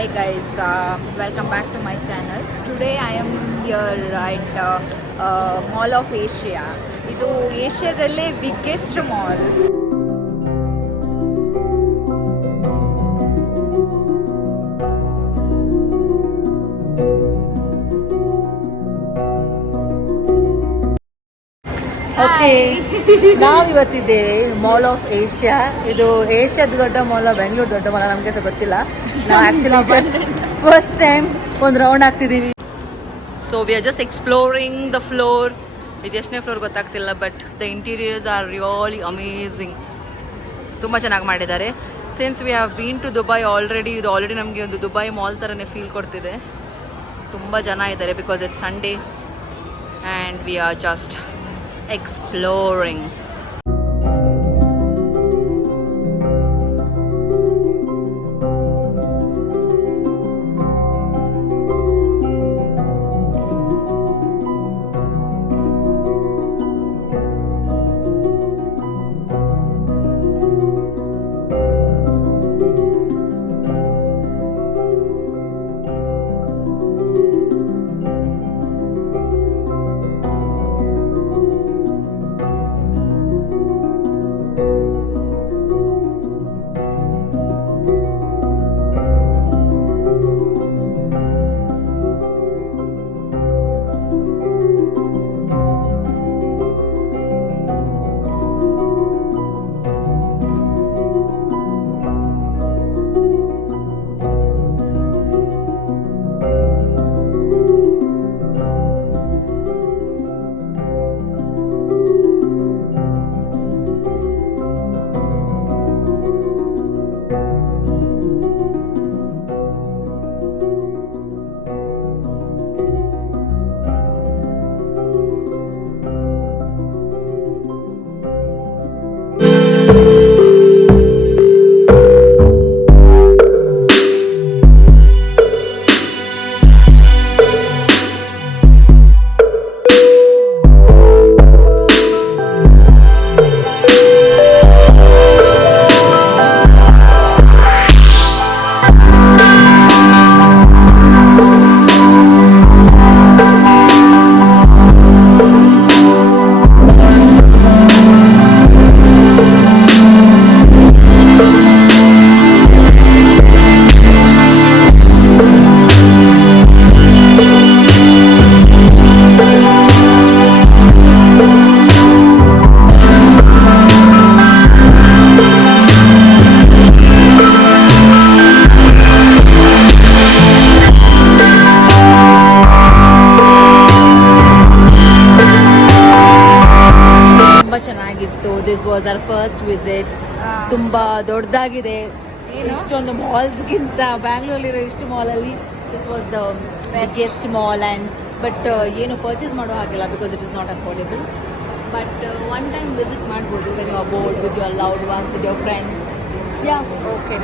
Hey guys, welcome back to my channel. Today I am here at Mall of Asia. ಇದು ಏಷ್ಯಾದಲ್ಲೇ biggest mall. Okay, ನಾವಿವತ್ತಿದ್ದೇವೆ mall of Asia. ಇದು ಏಷ್ಯಾದ ದೊಡ್ಡ ಮಾಲ್, ಬೆಂಗಳೂರು ದೊಡ್ಡ ಮಾಲ್ ನಮಗೆ ಸಹ ಗೊತ್ತಿಲ್ಲ. ನಾವು ಆಕ್ಚುಲಿ ಫಸ್ಟ್ ಟೈಮ್ ಒಂದು ರೌಂಡ್ ಆಗ್ತಿದ್ದೀವಿ. So we are just exploring the floor. ಇದು ಎಷ್ಟನೇ ಫ್ಲೋರ್ ಗೊತ್ತಾಗ್ತಿಲ್ಲ, but the interiors are really amazing. ತುಂಬ ಚೆನ್ನಾಗಿ ಮಾಡಿದ್ದಾರೆ. Since we have been to Dubai already, ಇದು ಆಲ್ರೆಡಿ ನಮಗೆ ಒಂದು ದುಬೈ ಮಾಲ್ ಥರನೇ ಫೀಲ್ ಕೊಡ್ತಿದೆ. ತುಂಬ ಜನ ಇದ್ದಾರೆ because it's Sunday and we are just exploring. ಚೆನ್ನಾಗಿತ್ತು. This was our first visit. ತುಂಬಾ ದೊಡ್ಡದಾಗಿದೆ. ಇಷ್ಟೊಂದು ಮಾಲ್ಸ್ಗಿಂತ ಬ್ಯಾಂಗ್ಳೂರಲ್ಲಿರೋ ಇಷ್ಟು ಮಾಲಲ್ಲಿ this was the biggest mall. And but ಏನು ಪರ್ಚೇಸ್ ಮಾಡೋ ಹಾಗಿಲ್ಲ because it is not affordable. But one time visit ಮಾಡ್ಬೋದು when you are bored with your loved ones, with your friends. Yeah okay.